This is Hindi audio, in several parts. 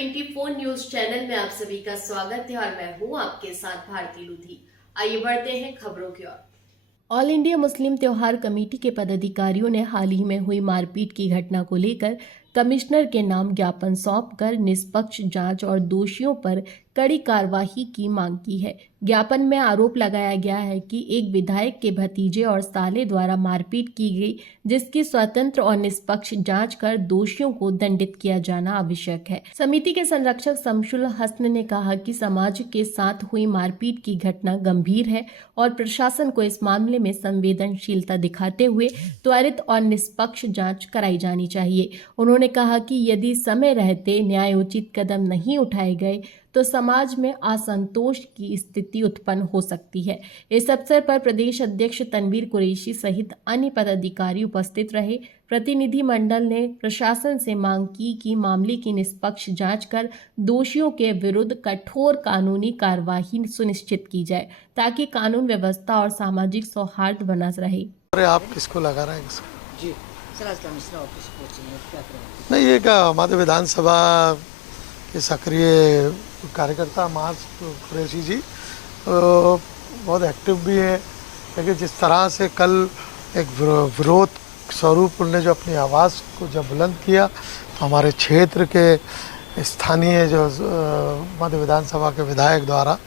24 न्यूज चैनल में आप सभी का स्वागत है और मैं हूं आपके साथ भारती लुधी। आइए बढ़ते हैं खबरों की ओर। ऑल इंडिया मुस्लिम त्योहार कमेटी के पदाधिकारियों ने हाल ही में हुई मारपीट की घटना को लेकर कमिश्नर के नाम ज्ञापन सौंपकर निष्पक्ष जांच और दोषियों पर कड़ी कार्रवाई की मांग की है। ज्ञापन में आरोप लगाया गया है कि एक विधायक के भतीजे और साले द्वारा मारपीट की गई, जिसकी स्वतंत्र और निष्पक्ष जांच कर दोषियों को दंडित किया जाना आवश्यक है। समिति के संरक्षक शमसुल हसन ने कहा कि समाज के साथ हुई मारपीट की घटना गंभीर है और प्रशासन को इस मामले में संवेदनशीलता दिखाते हुए त्वरित और निष्पक्ष जांच कराई जानी चाहिए। उन्होंने कहा कि यदि समय रहते न्यायोचित कदम नहीं उठाए गए तो समाज में असंतोष की स्थिति उत्पन्न हो सकती है। इस अवसर पर प्रदेश अध्यक्ष तनवीर कुरैशी सहित अन्य पदाधिकारी उपस्थित रहे। प्रतिनिधि मंडल ने प्रशासन से मांग की कि मामले की निष्पक्ष जांच कर दोषियों के विरुद्ध कठोर कानूनी कार्यवाही सुनिश्चित की जाए ताकि कानून व्यवस्था और सामाजिक सौहार्द बना रहे। अरे आप किसको लगा रहे हैं जी सर, आज कमिश्नर ऑफिस पहुंचे हैं, क्या करेंगे? नहीं, ये क्या हमारे विधानसभा के सक्रिय कार्यकर्ता मास कुरैशी जी बहुत एक्टिव भी है, लेकिन जिस तरह से कल एक विरोध स्वरूप उन्होंने जो अपनी आवाज़ को जब बुलंद किया, तो हमारे क्षेत्र के स्थानीय जो मध्य विधानसभा के विधायक द्वारा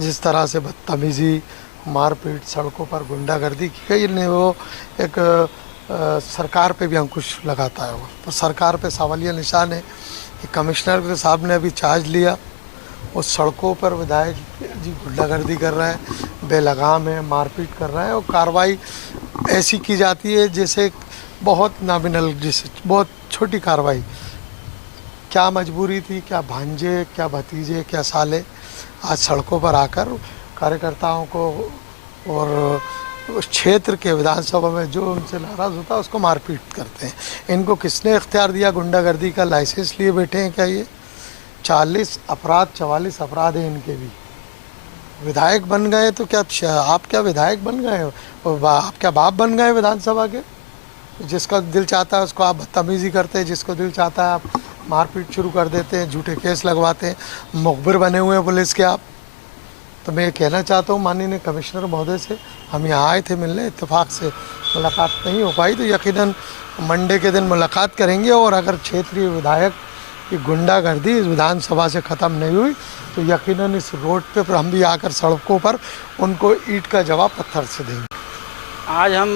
जिस तरह से बदतमीजी, मारपीट, सड़कों पर गुंडागर्दी की गई ने, वो एक सरकार पे भी अंकुश लगाता है। वो तो सरकार पे सवालिया निशान है कि कमिश्नर साहब ने अभी चार्ज लिया, वो सड़कों पर विधायक जी गुंडागर्दी कर रहा है, बेलगाम है, मारपीट कर रहा है और कार्रवाई ऐसी की जाती है जैसे बहुत नॉमिनल, जैसे बहुत छोटी कार्रवाई। क्या मजबूरी थी, क्या भांजे, क्या भतीजे, क्या साले आज सड़कों पर आकर कार्यकर्ताओं को और उस क्षेत्र के विधानसभा में जो उनसे नाराज़ होता है उसको मारपीट करते हैं। इनको किसने इख्तियार दिया? गुंडागर्दी का लाइसेंस लिए बैठे हैं क्या ये? 44 अपराध हैं इनके भी। विधायक बन गए तो क्या आप क्या विधायक बन गए हो? आप क्या बाप बन गए विधानसभा के? जिसका दिल चाहता है उसको आप बदतमीज़ी करते हैं, जिसको दिल चाहता है आप मारपीट शुरू कर देते हैं, झूठे केस लगवाते हैं, मुखबिर बने हुए हैं पुलिस के आप। तो मैं ये कहना चाहता हूँ माननीय कमिश्नर महोदय से, हम यहाँ आए थे मिलने, इत्तेफाक से मुलाकात नहीं हो पाई, तो यकीनन मंडे के दिन मुलाकात करेंगे और अगर क्षेत्रीय विधायक की गुंडागर्दी इस विधानसभा से ख़त्म नहीं हुई तो यकीनन इस रोड पे हम भी आकर सड़कों पर उनको ईंट का जवाब पत्थर से देंगे। आज हम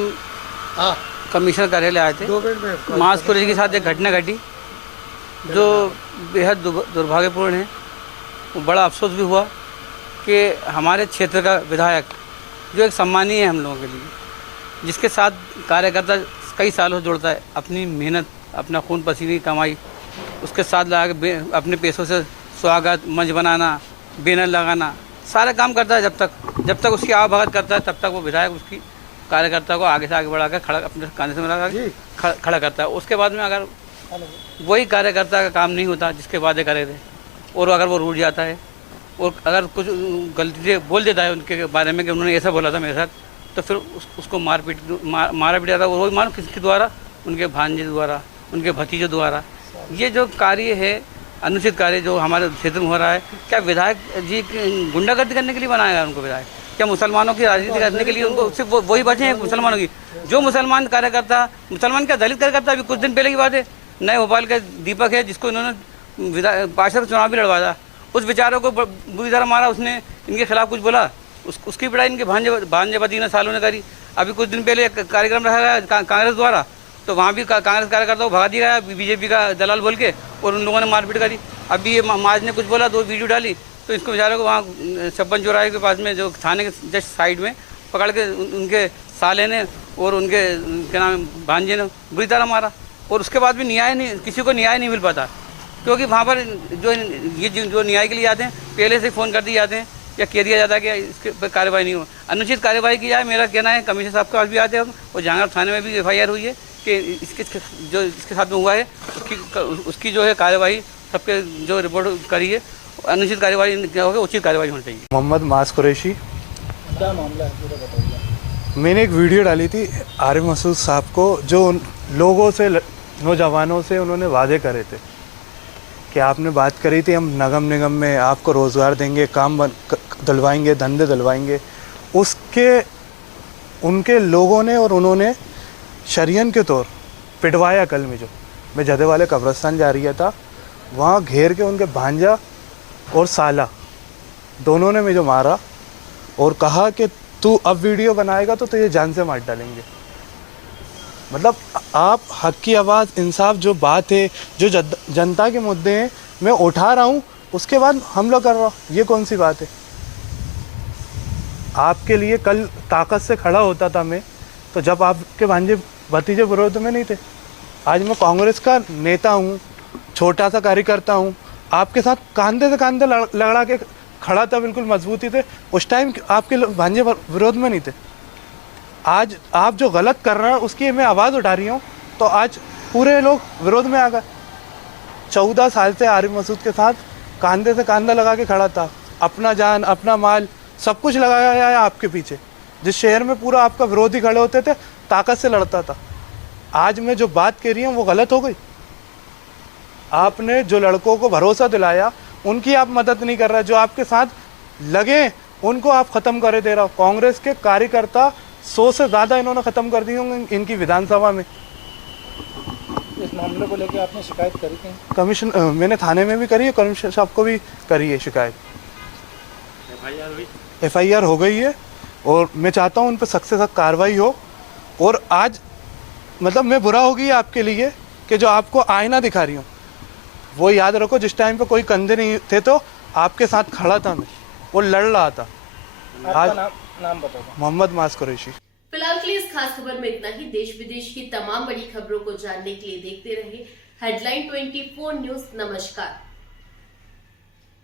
कमिश्नर कार्यालय आए थे। मास कुरैशी के साथ एक घटना घटी जो बेहद दुर्भाग्यपूर्ण है। वो बड़ा अफसोस भी हुआ कि हमारे क्षेत्र का विधायक जो एक सम्मानीय है हम लोगों के लिए, जिसके साथ कार्यकर्ता कई सालों से जुड़ता है, अपनी मेहनत, अपना खून पसीने की कमाई उसके साथ लगा के अपने पैसों से स्वागत मंच बनाना, बैनर लगाना, सारे काम करता है। जब तक उसकी आवभगत करता है तब तक वो विधायक उसकी कार्यकर्ता को आगे से आगे बढ़ाकर खड़ा, अपने कांधे से मिला खड़ा करता है। उसके बाद में अगर वही कार्यकर्ता का काम नहीं होता जिसके वादे करे थे और अगर वो रूठ जाता है और अगर कुछ गलती से बोल देता है उनके बारे में कि उन्होंने ऐसा बोला था मेरे साथ, तो फिर उसको मारा पीटा जाता है। और वही मानो किसके द्वारा? उनके भांजे द्वारा, उनके भतीजों द्वारा। ये जो कार्य है, अनुचित कार्य जो हमारे क्षेत्र में हो रहा है, क्या विधायक जी गुंडागर्दी करने के लिए बनाया गया उनको विधायक? क्या मुसलमानों की राजनीति करने के लिए उनको सिर्फ वही बचे हैं मुसलमानों की? जो मुसलमान कार्यकर्ता, मुसलमान क्या दलित कार्यकर्ता, अभी कुछ दिन पहले की बात है, नए भोपाल के दीपक है जिसको इन्होंने पार्षद चुनाव भी लड़वाया, उस बेचारों को बुरी तरह मारा, उसने इनके खिलाफ कुछ बोला, उसकी पिटाई इनके भांजे भतीजे सालों ने करी। अभी कुछ दिन पहले एक कार्यक्रम रखा गया कांग्रेस द्वारा, तो वहाँ भी कांग्रेस कार्यकर्ताओं को भगा दिया गया बीजेपी का दलाल बोल के, और उन लोगों ने मारपीट करी। अभी ये माज ने कुछ बोला, 2 वीडियो डाली, तो इसको बेचारों को वहाँ 56 चौराहे के पास में जो थाने के जस्ट साइड में पकड़ के उनके साले ने और उनके क्या नाम भांजे ने बुरी तरह मारा। और उसके बाद भी किसी को न्याय नहीं मिल पाता, क्योंकि वहाँ पर जो न्याय के लिए आते हैं पहले से फ़ोन कर दिए जाते हैं या कह दिया जाता है कि इसके पर कार्रवाई नहीं हो, अनुचित कार्रवाई की जाए। मेरा कहना है कमिश्नर साहब के पास भी आते हैं और जहांगीर थाने में भी FIR हुई है कि इसके साथ में हुआ है उसकी जो है कार्रवाई, सबके जो रिपोर्ट करी है, अनुचित कार्रवाई क्या होगी, उचित कार्रवाई होनी चाहिए। मोहम्मद मास कुरैशी। क्या मामला है पूरा बताइए। मैंने एक वीडियो डाली थी आरिफ मसूद साहब को, जो लोगों से, नौजवानों से उन्होंने वादे करे थे कि आपने बात करी थी हम नगम निगम में आपको रोज़गार देंगे, काम दिलवाएंगे, धंधे दिलवाएंगे, उसके उनके लोगों ने और उन्होंने शरियन के तौर पिटवाया। कल में जो मैं जदे वाले कब्रस्तान जा रही था, वहाँ घेर के उनके भांजा और साला दोनों ने मुझे मारा और कहा कि तू अब वीडियो बनाएगा तो तुझे जान से मार डालेंगे। मतलब आप हक की आवाज़, इंसाफ जो बात है, जो जनता के मुद्दे हैं, मैं उठा रहा हूँ, उसके बाद हमला कर रहा हूँ, ये कौन सी बात है? आपके लिए कल ताकत से खड़ा होता था मैं, तो जब आपके भांजे भतीजे विरोध में नहीं थे। आज मैं कांग्रेस का नेता हूँ, छोटा सा कार्यकर्ता हूँ, आपके साथ कंधे से कंधे लड़ा के खड़ा था, बिल्कुल मजबूती थे। उस टाइम आपके भांजे विरोध में नहीं थे। आज आप जो गलत कर रहे हैं उसकी मैं आवाज़ उठा रही हूँ, तो आज पूरे लोग विरोध में आ गए। 14 साल से आरिफ मसूद के साथ कंधे से कंधा लगा के खड़ा था, अपना जान, अपना माल, सब कुछ लगाया है आपके पीछे। जिस शहर में पूरा आपका विरोधी खड़े होते थे, ताकत से लड़ता था। आज मैं जो बात कह रही हूँ वो गलत हो गई। आपने जो लड़कों को भरोसा दिलाया, उनकी आप मदद नहीं कर रहे। जो आपके साथ लगे उनको आप ख़त्म करे दे रहा हो। कांग्रेस के कार्यकर्ता 100 से ज़्यादा इन्होंने ख़त्म कर दिए होंगे इनकी विधानसभा में। इस मामले को लेकर आपने शिकायत करी थी? कमीशन मैंने थाने में भी करी है, कमिश्नर साहब को भी करी है शिकायत। FIR हो गई है और मैं चाहता हूँ उन पर सख्त से सख्त कार्रवाई हो। और आज मतलब मैं बुरा हो गई आपके लिए कि जो आपको आईना दिखा रही हूँ, वो याद रखो, जिस टाइम पे कोई कंधे नहीं थे तो आपके साथ खड़ा था मैं, वो लड़ रहा था। आज नाम बताओ। मोहम्मद मास कुरैशी। फिलहाल के लिए इस खास खबर में इतना ही। देश विदेश की तमाम बड़ी खबरों को जानने के लिए देखते रहिए हेडलाइन 24 न्यूज। नमस्कार।